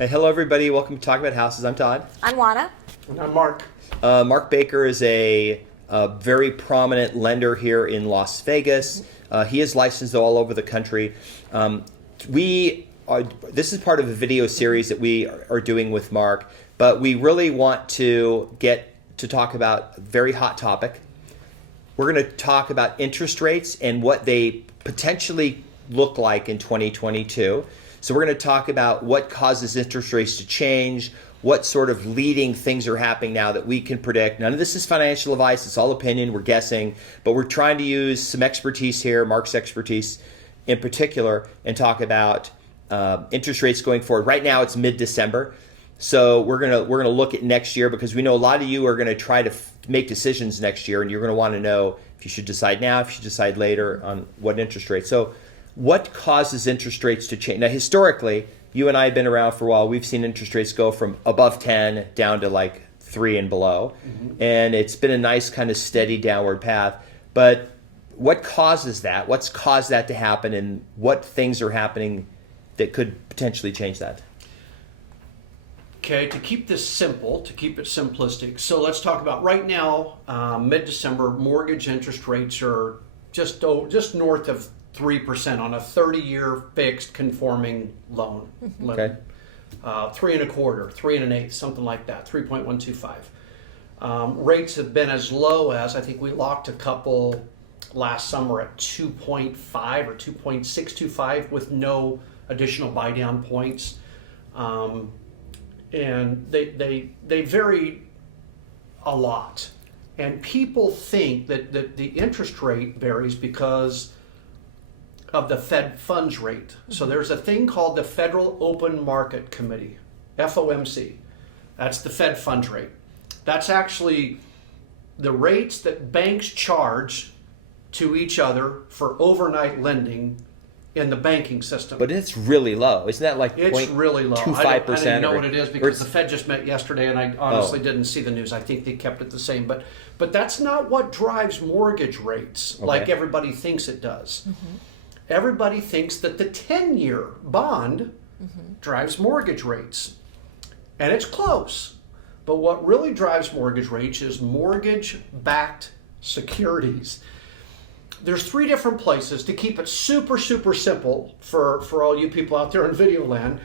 Hey, hello, everybody. Welcome to Talk About Houses. I'm Todd. I'm Oana. And I'm Mark. Mark Baker is a very prominent lender here in Las Vegas. He is licensed all over the country. This is part of a video series that we are doing with Mark, but we really want to get to talk about a very hot topic. We're going to talk about interest rates and what they potentially look like in 2022. So we're going to talk about what causes interest rates to change, what sort of leading things are happening now that we can predict. None of this is financial advice. It's all opinion. We're guessing. But we're trying to use some expertise here, Mark's expertise in particular, and talk about interest rates going forward. Right now, it's mid-December. So we're gonna look at next year because we know a lot of you are going to try to make decisions next year, and you're going to want to know if you should decide now, if you should decide later on what interest rate. So what causes interest rates to change? Now, historically, you and I have been around for a while. We've seen interest rates go from above 10 down to like 3 and below. Mm-hmm. And it's been a nice kind of steady downward path. But what causes that? What's caused that to happen, and what things are happening that could potentially change that? Okay, to keep this simple, to keep it simplistic, so let's talk about right now, mid-December, mortgage interest rates are just north of 3% on a 30-year fixed conforming loan. Okay. 3 1/4, 3 1/8, something like that, 3.125. Rates have been as low as, I think we locked a couple last summer at 2.5 or 2.625 with no additional buy down points. And they vary a lot. And people think that the interest rate varies because of the Fed funds rate. So there's a thing called the Federal Open Market Committee, FOMC. That's the Fed funds rate. That's actually the rates that banks charge to each other for overnight lending in the banking system. But it's really low. Isn't that like it's really low. 0.25%? I didn't know what it is because the Fed just met yesterday, and I honestly didn't see the news. I think they kept it the same. But that's not what drives mortgage rates like everybody thinks it does. Mm-hmm. Everybody thinks that the 10-year bond drives mortgage rates. And it's close. But what really drives mortgage rates is mortgage-backed securities. There's 3 different places to keep it super, super simple for all you people out there in video land.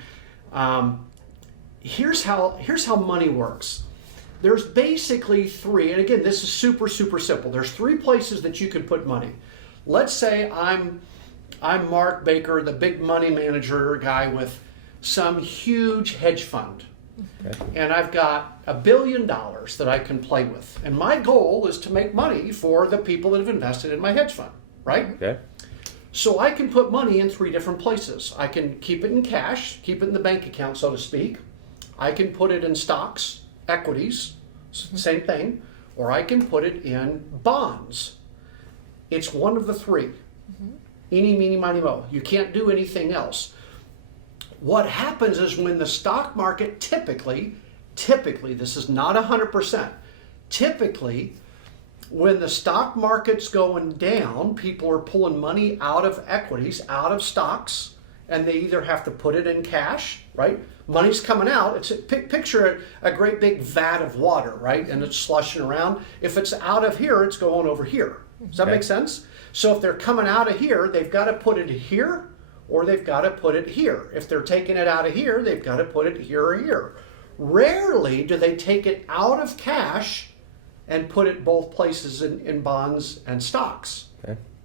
Here's how money works. There's basically 3, and again, this is super, super simple. There's 3 places that you can put money. Let's say I'm Mark Baker, the big money manager guy with some huge hedge fund. Okay. And I've got $1 billion that I can play with. And my goal is to make money for the people that have invested in my hedge fund, right? Okay. So I can put money in 3 different places. I can keep it in cash, keep it in the bank account, so to speak. I can put it in stocks, equities, same thing. Or I can put it in bonds. It's one of the 3. Eeny, meeny, miny, mo. You can't do anything else. What happens is when the stock market typically, this is not 100%, typically when the stock market's going down, people are pulling money out of equities, out of stocks, and they either have to put it in cash, right? Money's coming out. Picture a great big vat of water, right? And it's slushing around. If it's out of here, it's going over here. Does that make sense? So if they're coming out of here, they've got to put it here or they've got to put it here. If they're taking it out of here, they've got to put it here or here. Rarely do they take it out of cash and put it both places in bonds and stocks,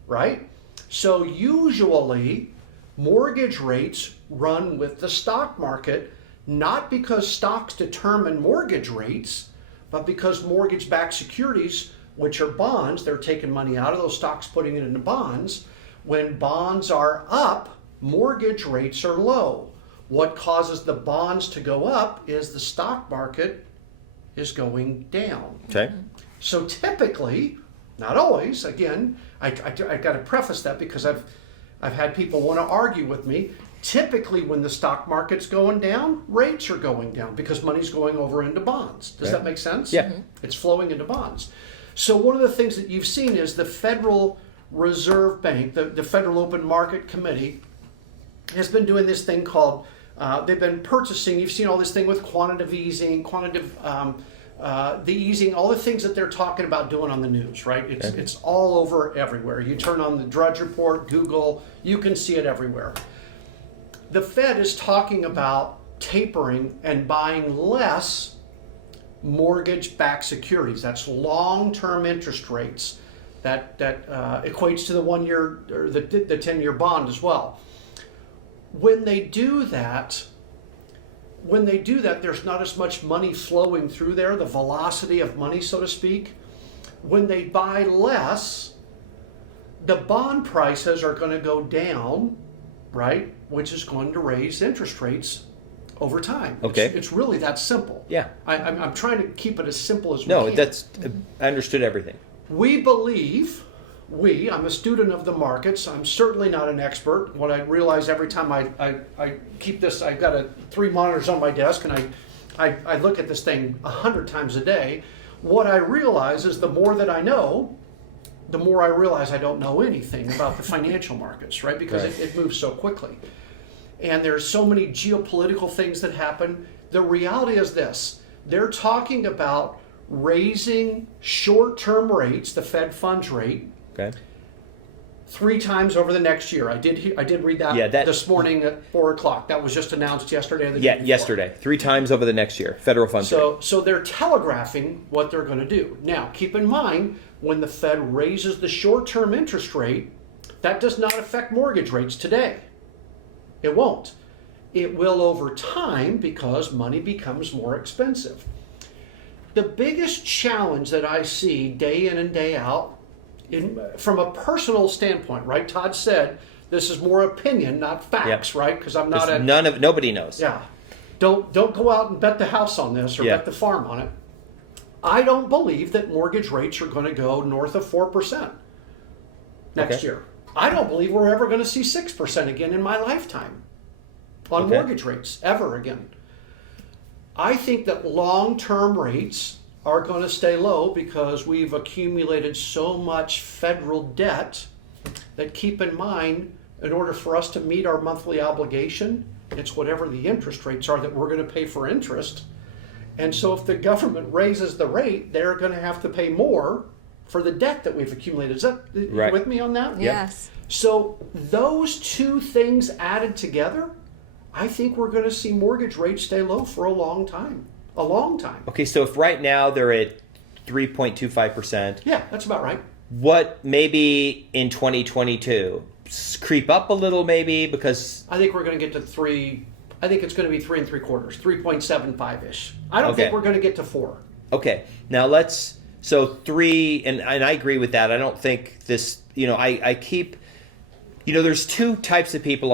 right? So usually mortgage rates run with the stock market, not because stocks determine mortgage rates, but because mortgage-backed securities, which are bonds, they're taking money out of those stocks, putting it into bonds. When bonds are up, mortgage rates are low. What causes the bonds to go up is the stock market is going down. Okay. So typically, not always, again, I got to preface that because I've had people want to argue with me. Typically, when the stock market's going down, rates are going down because money's going over into bonds. Does that make sense? Yeah. It's flowing into bonds. So one of the things that you've seen is the Federal Reserve Bank, the Federal Open Market Committee, has been doing this thing called They've been purchasing. You've seen all this thing with quantitative easing, the easing, all the things that they're talking about doing on the news, right? It's all over everywhere. You turn on the Drudge Report, Google, you can see it everywhere. The Fed is talking about tapering and buying less mortgage-backed securities. That's long-term interest rates. That equates to the 1 year or the 10-year bond as well. When they do that, there's not as much money flowing through there, the velocity of money, so to speak. When they buy less, the bond prices are going to go down, right? Which is going to raise interest rates over time. Okay. It's really that simple. Yeah. I'm trying to keep it as simple as we can. No, I understood everything. We believe, I'm a student of the markets. I'm certainly not an expert. What I realize every time I keep this, I've got 3 monitors on my desk, and I look at this thing 100 times a day. What I realize is the more that I know, the more I realize I don't know anything about the financial markets, right? Because Right. it moves so quickly. And there's so many geopolitical things that happen. The reality is this. They're talking about raising short-term rates, the Fed funds rate, Okay. 3 times over the next year. I did read that, this morning at 4 o'clock. That was just announced yesterday. Or the day before. Yesterday. 3 times over the next year. Federal funds rate. So they're telegraphing what they're going to do. Now, keep in mind, when the Fed raises the short-term interest rate, that does not affect mortgage rates today. It won't. It will over time because money becomes more expensive. The biggest challenge that I see day in and day out, from a personal standpoint, right? Todd said this is more opinion, not facts, right? Because I'm not nobody knows. Yeah. Don't go out and bet the house on this or bet the farm on it. I don't believe that mortgage rates are going to go north of 4% next year. I don't believe we're ever going to see 6% again in my lifetime on mortgage rates, ever again. I think that long-term rates are going to stay low because we've accumulated so much federal debt that, keep in mind, in order for us to meet our monthly obligation, it's whatever the interest rates are that we're going to pay for interest. And so if the government raises the rate, they're going to have to pay more for the debt that we've accumulated. Is that right. You with me on that? Yes. So those two things added together, I think we're going to see mortgage rates stay low for a long time. A long time. Okay, so if right now they're at 3.25%. Yeah, that's about right. What maybe in 2022 creep up a little maybe because I think we're going to get to 3. I think it's going to be 3 3/4, 3.75-ish. I don't think we're going to get to 4. Okay, now so 3, and I agree with that. I don't think this, I keep, there's 2 types of people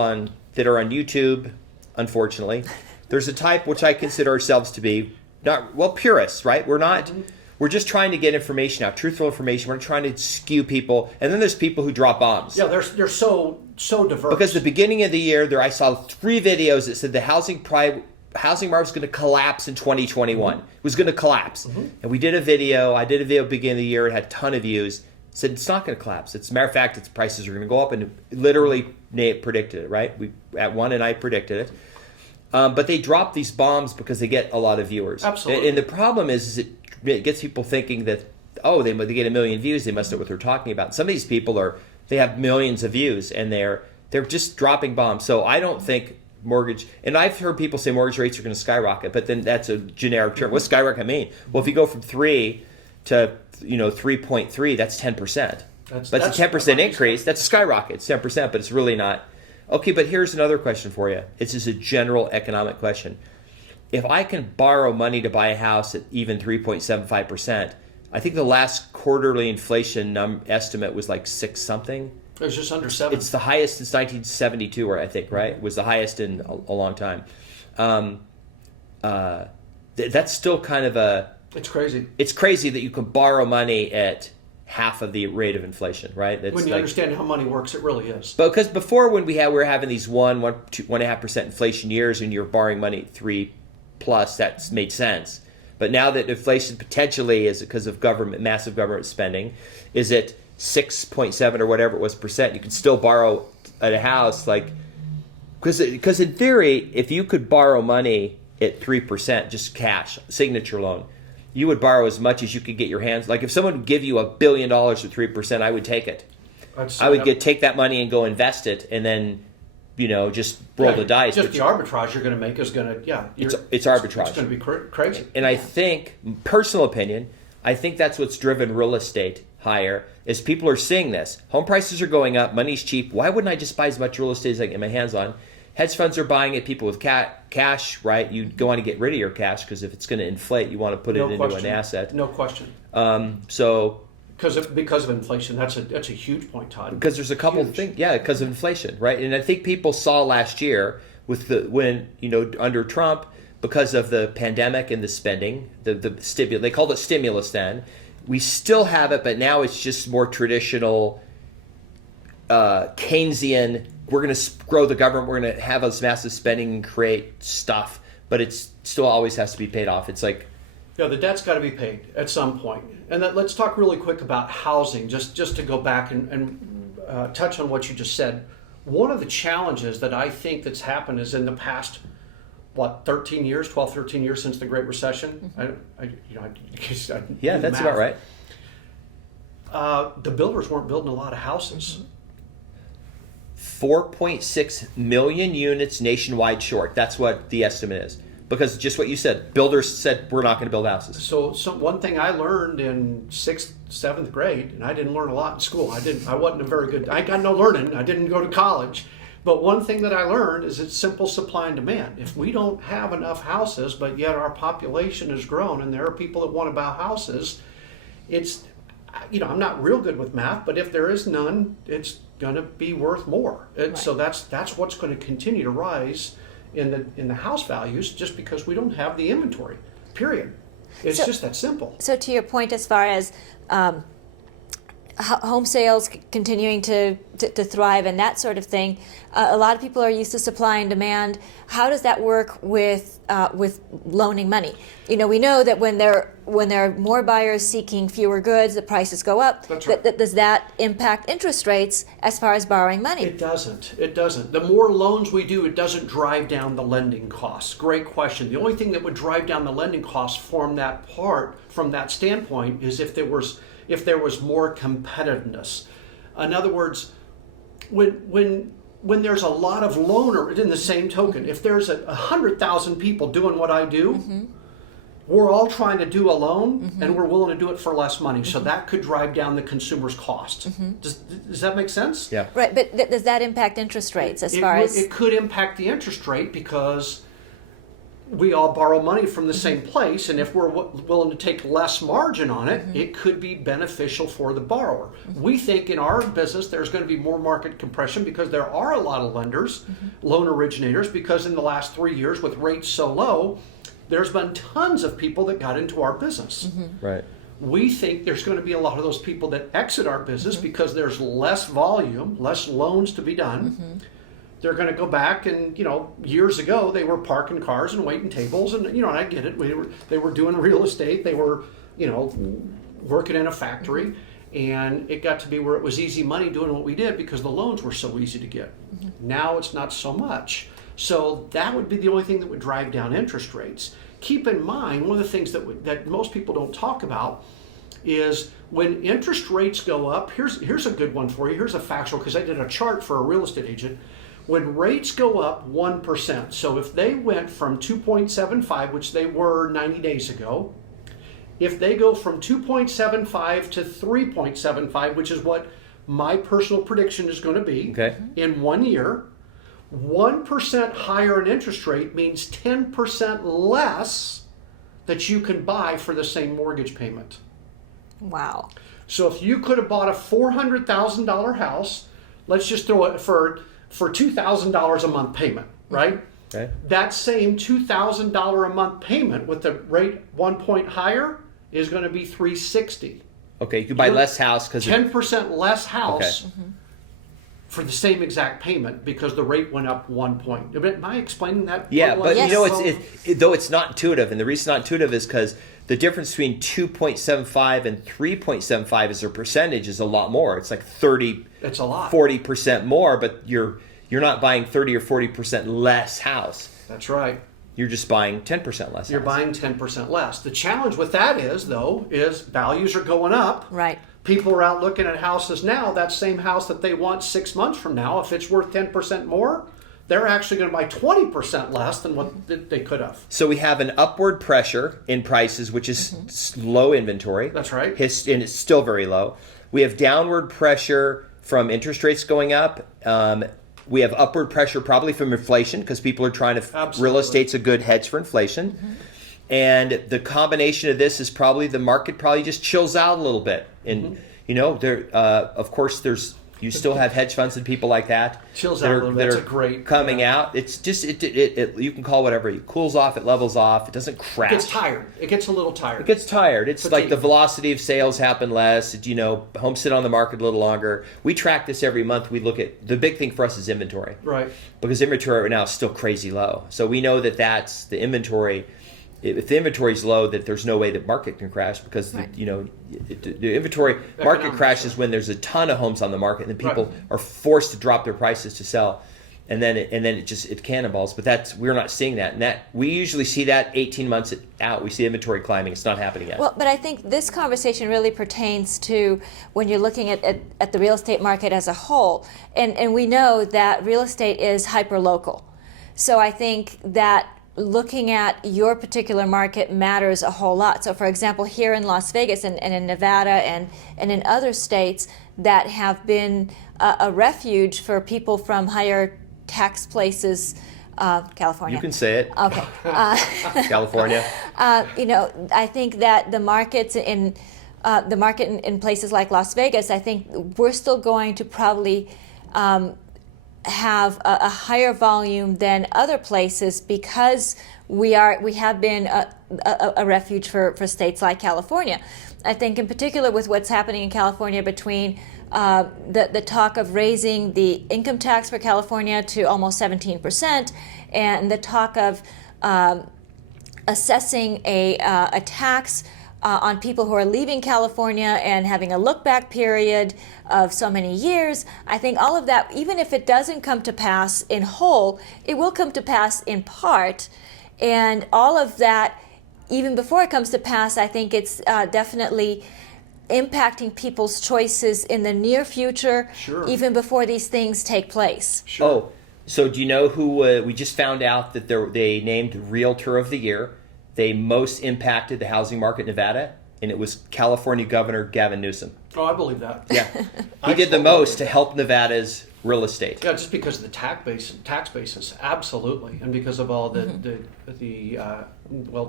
that are on YouTube, unfortunately. There's a type which I consider ourselves to be purists, right? We're just trying to get information out, truthful information. We're not trying to skew people. And then there's people who drop bombs. Yeah, they're so diverse. Because the beginning of the year, I saw 3 videos that said the housing market was going to collapse in 2021. Mm-hmm. It was going to collapse. Mm-hmm. And I did a video at the beginning of the year. It had a ton of views. It said it's not going to collapse. As a matter of fact, its prices are going to go up. And literally, Nate predicted it, right? And I predicted it. But they drop these bombs because they get a lot of viewers. Absolutely. And the problem is it gets people thinking that, they get 1 million views, they must know what they're talking about. Some of these people they have millions of views, and they're just dropping bombs. So I don't think mortgage, and I've heard people say mortgage rates are going to skyrocket, but then that's a generic term. What's skyrocket mean? Well, if you go from 3 to 3.3, that's 10%. But it's a 10% increase. That's a skyrocket. It's 10%, but it's really not. Okay, but here's another question for you. It's just a general economic question. If I can borrow money to buy a house at even 3.75%, I think the last quarterly inflation estimate was like 6 something. It was just under 7. It's the highest since 1972, I think, right? It was the highest in a long time. That's still kind of It's crazy. It's crazy that you can borrow money at half of the rate of inflation, right? That's when you understand how money works, it really is. But because before, when we were having these 1.5% inflation years, and you're borrowing money at 3+, that's made sense. But now that inflation potentially is because of massive government spending, is at 6.7 or whatever it was percent, you can still borrow at a house because Because in theory, if you could borrow money at 3%, just cash, signature loan, you would borrow as much as you could get your hands. Like if someone would give you $1 billion at 3%, I would take it. I would take that money and go invest it, and then just roll the dice. Just the arbitrage you're going to make is going to it's arbitrage. It's going to be crazy. And I think, personal opinion, I think that's what's driven real estate higher. Is people are seeing this. Home prices are going up. Money's cheap. Why wouldn't I just buy as much real estate as I can get my hands on? Hedge funds are buying it. People with cash, right? You go on to get rid of your cash because if it's going to inflate, you want to put it into an asset. No question. So because of inflation, that's a huge point, Todd. Because there's a couple of things, because of inflation, right? And I think people saw last year with under Trump, because of the pandemic and the spending, the stimulus. They called it stimulus then. We still have it, but now it's just more traditional Keynesian. We're going to grow the government. We're going to have this massive spending and create stuff, but it's still always has to be paid off. It's like, the debt's got to be paid at some point. And let's talk really quick about housing, just to go back and touch on what you just said. One of the challenges that I think that's happened is in the past, 12, 13 years since the Great Recession. Mm-hmm. That's about right. The builders weren't building a lot of houses. 4.6 million units nationwide short. That's what the estimate is. Because just what you said, builders said we're not going to build houses. So one thing I learned in 6th, 7th grade, and I didn't learn a lot in school. I wasn't a very good. I got no learning. I didn't go to college. But one thing that I learned is it's simple supply and demand. If we don't have enough houses, but yet our population has grown, and there are people that want to buy houses, it's, I'm not real good with math, but if there is none, it's going to be worth more. Right. So that's what's going to continue to rise in the house values, just because we don't have the inventory. Period. It's just that simple. So to your point, as far as home sales continuing to thrive and that sort of thing, a lot of people are used to supply and demand. How does that work with loaning money? We know that when there are more buyers seeking fewer goods, the prices go up. That's right. Does that impact interest rates as far as borrowing money? It doesn't. The more loans we do, it doesn't drive down the lending costs. Great question. The only thing that would drive down the lending costs from that standpoint is if there was more competitiveness. In other words, when there's a lot of loaners, in the same token, if there's 100,000 people doing what I do, mm-hmm. we're all trying to do a loan, mm-hmm. and we're willing to do it for less money. Mm-hmm. So that could drive down the consumer's cost. Mm-hmm. Does that make sense? Yeah. Right, but does that impact interest rates It could impact the interest rate because we all borrow money from the same place, and if we're willing to take less margin on it, mm-hmm. it could be beneficial for the borrower. Mm-hmm. We think in our business there's going to be more market compression because there are a lot of lenders, mm-hmm. loan originators, because in the last 3 years with rates so low, there's been tons of people that got into our business. Mm-hmm. Right. We think there's going to be a lot of those people that exit our business, mm-hmm. because there's less volume, less loans to be done. Mm-hmm. They're going to go back and, years ago they were parking cars and waiting tables, and, and I get it. They were doing real estate. They were, working in a factory, and it got to be where it was easy money doing what we did because the loans were so easy to get. Mm-hmm. Now it's not so much. So that would be the only thing that would drive down interest rates. Keep in mind, one of the things that most people don't talk about is when interest rates go up. Here's a good one for you. Here's a factual, because I did a chart for a real estate agent. When rates go up 1%, so if they went from 2.75, which they were 90 days ago, if they go from 2.75 to 3.75, which is what my personal prediction is going to be, in 1 year, 1% higher in interest rate means 10% less that you can buy for the same mortgage payment. Wow. So if you could have bought a $400,000 house, let's just throw it for $2,000 a month payment, right? Okay. That same $2,000 a month payment with the rate 1 point higher is going to be $360. Okay, you could buy less house because 10% less house. Okay. Mm-hmm. For the same exact payment because the rate went up 1 point. Am I explaining that? Yeah, but though it's not intuitive, and the reason it's not intuitive is because the difference between 2.75 and 3.75 as a percentage is a lot more. It's like 30, it's a lot, 40% more, but you're you're not buying 30 or 40% less house. That's right. You're just buying 10% less You're house. buying 10% less. The challenge with that is values are going up. Right. People are out looking at houses now. That same house that they want 6 months from now, if it's worth 10% more, they're actually going to buy 20% less than what they could have. So we have an upward pressure in prices, which is low inventory. That's right. And it's still very low. We have downward pressure from interest rates going up. We have upward pressure probably from inflation because people are trying to. Absolutely. Real estate's a good hedge for inflation. And the combination of this is probably the market probably just chills out a little bit. And, there, of course, you still have hedge funds and people like that. Chills out a little bit. That's a great coming out. It's just it you can call whatever. It cools off. It levels off. It doesn't crash. It gets tired. It gets a little tired. It gets tired. It's like Fatigue. the velocity of sales happen less. Homes sit on the market a little longer. We track this every month. We look at the big thing for us is inventory. Right. Because inventory right now is still crazy low. So we know that's the inventory. If the inventory is low, that there's no way the market can crash because Right. the inventory market Economics, crashes right. when there's a ton of homes on the market and then people Right. are forced to drop their prices to sell, and then it cannonballs. But we're not seeing that, and that we usually see that 18 months out. We see inventory climbing. It's not happening yet. Well, but I think this conversation really pertains to when you're looking at the real estate market as a whole, and we know that real estate is hyper-local. So I think that looking at your particular market matters a whole lot. So for example, here in Las Vegas and in Nevada and in other states that have been a refuge for people from higher tax places, California. You can say it. Okay. California. I think that the market in places like Las Vegas, I think we're still going to probably have a higher volume than other places because we have been a refuge for states like California. I think in particular with what's happening in California between the talk of raising the income tax for California to almost 17% and the talk of assessing a tax on people who are leaving California and having a look-back period of so many years. I think all of that, even if it doesn't come to pass in whole, it will come to pass in part. And all of that, even before it comes to pass, I think it's definitely impacting people's choices in the near future, Sure. even before these things take place. Sure. Oh, so do you know who we just found out that they named Realtor of the Year? They most impacted the housing market in Nevada, and it was California Governor Gavin Newsom. Oh, I believe that. Yeah, I he did the totally most agree. to help Nevada's real estate. Yeah, just because of the tax basis, absolutely, and because of all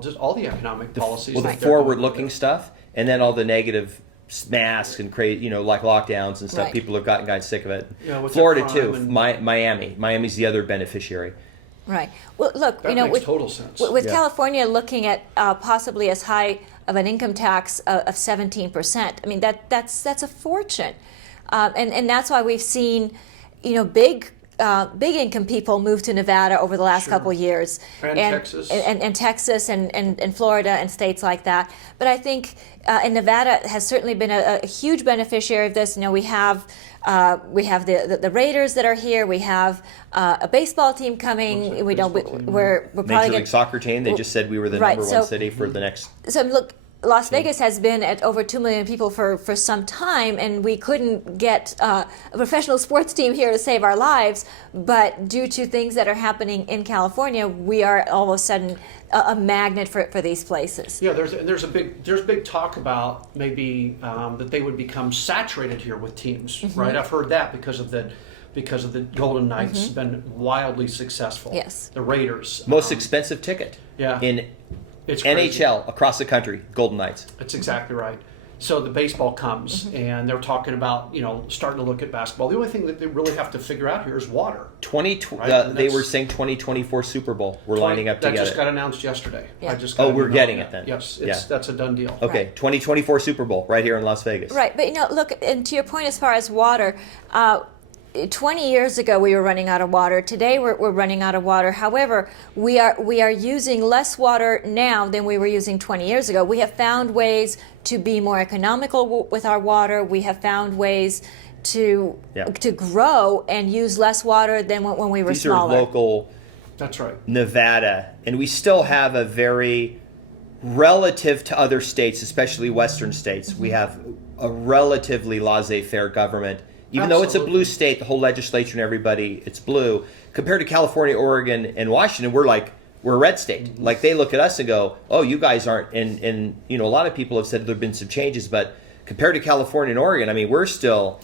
just all the economic policies. Well, the that they're going forward-looking with. stuff, and then all the negative masks and crazy, like lockdowns and stuff. Right. People have gotten sick of it. Yeah, with Florida the too. crime and- Miami's the other beneficiary. Right. Well, look, That makes total sense. With Yeah. California looking at possibly as high of an income tax of 17%, I mean that's a fortune, and that's why we've seen, big income people move to Nevada over the last Sure. couple of years, And Texas. and Texas and Florida and states like that. But I think and Nevada has certainly been a huge beneficiary of this. We have the Raiders that are here. We have a baseball team coming. We're probably Major League Soccer team. They just said we were the Right, number so- one city for the next. So look, Las Vegas has been at over 2 million people for some time, and we couldn't get a professional sports team here to save our lives. But due to things that are happening in California, we are all of a sudden a magnet for these places. Yeah, there's big talk about maybe that they would become saturated here with teams, right? I've heard that because of the Golden Knights been wildly successful. Yes. The Raiders. Most expensive ticket. yeah. In It's crazy. NHL across the country, Golden Knights. That's exactly right. So the baseball comes, and they're talking about starting to look at basketball. The only thing that they really have to figure out here is water. Right? They That's- were saying 2024 Super Bowl. We're lining up that together. just got announced yesterday. Yeah. I just got Oh, an we're email getting on it that. then. Yes, Yeah. that's a done deal. Okay, Right. 2024 Super Bowl right here in Las Vegas. Right, but look, and to your point as far as water, 20 years ago we were running out of water. Today we're running out of water. However, we are using less water now than we were using 20 years ago. We have found ways to be more economical with our water. We have found ways to Yeah. to grow and use less water than when we were These smaller. are local That's right. Nevada, and we still have a very, relative to other states, especially Western states, we have a relatively laissez-faire government. Even though it's a blue state, the whole legislature and everybody, it's blue. Compared to California, Oregon, and Washington, we're a red state. Like they look at us and go, "Oh, you guys aren't." And a lot of people have said there've been some changes, but compared to California and Oregon, I mean, we're still,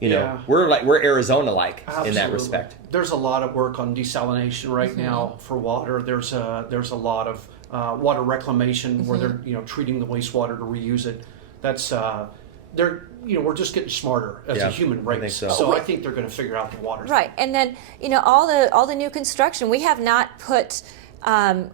Yeah. we're Arizona-like in that Absolutely. respect. There's a lot of work on desalination right now for water. There's a lot of water reclamation where they're treating the wastewater to reuse it. That's we're just getting smarter as a human race. I think so. I think they're going to figure out the water. Right, and then all the new construction, we have not put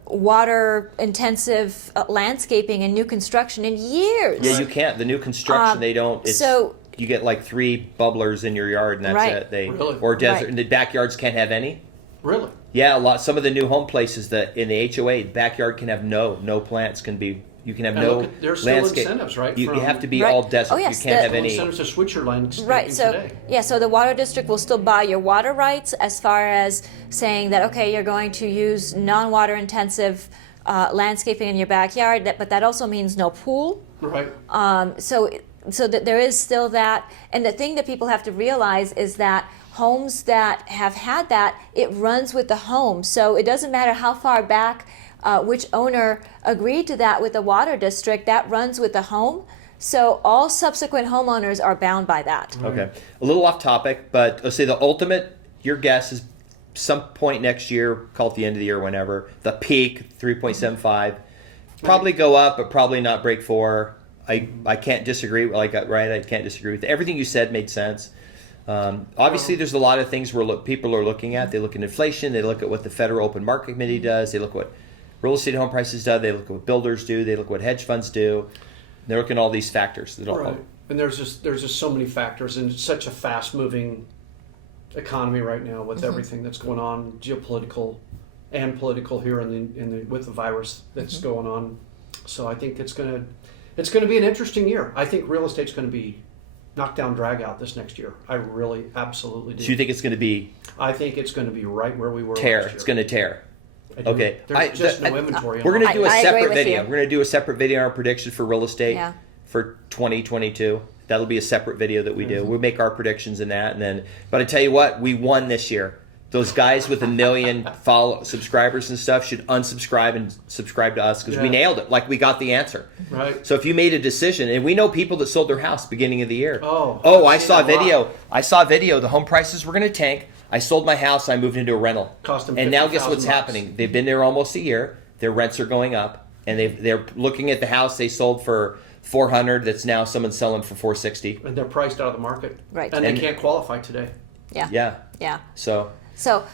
water intensive landscaping and new construction in years. Yeah, you can't. The new construction, they don't. It's, so- you get like 3 bubblers in your yard, and that's Right. it. Really? Or desert, Right. and the backyards can't have any. Really? Yeah, some of the new home places that in the HOA backyard can have no plants can be. You can have And no look at- there's still landscape. incentives, right, You from- have to be Right. all desert. Oh, yes, You can't have the- any. Incentives to switch your landscaping Right, so today. so the water district will still buy your water rights as far as saying that okay, you're going to use non-water intensive landscaping in your backyard, but that also means no pool. Right. So that there is still that, and the thing that people have to realize is that homes that have had that, it runs with the home. So it doesn't matter how far back which owner agreed to that with the water district, that runs with the home. So all subsequent homeowners are bound by that. Okay, a little off topic, but let's say the ultimate. Your guess is some point next year, call it the end of the year, whenever the peak 3.75, probably go up, but probably not break 4. I can't disagree. Right, I can't disagree with everything you said. Made sense. Obviously, there's a lot of things people are looking at. They look at inflation. They look at what the Federal Open Market Committee does. They look at what real estate home prices do. They look at what builders do. They look at what hedge funds do. They're looking at all these factors. Right. And there's just so many factors, and it's such a fast-moving economy right now with everything that's going on, geopolitical and political here with the virus that's going on. So I think it's going to be an interesting year. I think real estate's going to be knockdown, drag out this next year. I really, absolutely do. So you think it's going to be I think it's going to be right where we were tear? last year. It's going to tear. I do. Okay. There's just no inventory. We're going to do a I agree separate with video. you. We're going to do a separate video on our prediction for real estate Yeah. for 2022. That'll be a separate video that we do. We'll make our predictions in that, but I tell you what, we won this year. Those guys with 1 million subscribers and stuff should unsubscribe and subscribe to us because we nailed it. Like we got the answer. Right. So if you made a decision, and we know people that sold their house beginning of the year. I I've saw a seen a video. lot. I saw a video. The home prices were going to tank. I sold my house. I moved into a rental. Cost them and now guess what's $50,000. happening? They've been there almost a year. Their rents are going up, and they're looking at the house they sold for $400. That's now someone's selling for $460. And they're priced out of the market. Right. And And- they can't qualify today. Yeah. Yeah. So So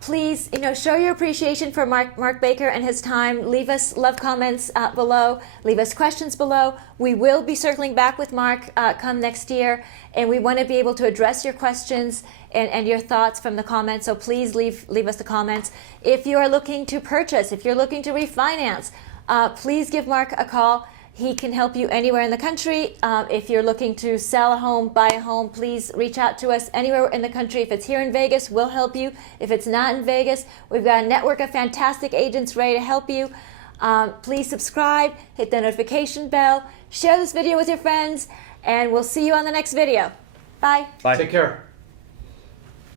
please, show your appreciation for Mark Baker and his time. Leave us love comments below. Leave us questions below. We will be circling back with Mark come next year, and we want to be able to address your questions and your thoughts from the comments. So please leave us the comments. If you are looking to purchase, if you're looking to refinance, please give Mark a call. He can help you anywhere in the country. If you're looking to sell a home, buy a home, please reach out to us anywhere in the country. If it's here in Vegas, we'll help you. If it's not in Vegas, we've got a network of fantastic agents ready to help you. Please subscribe, hit the notification bell, share this video with your friends, and we'll see you on the next video. Bye. bye. Take care.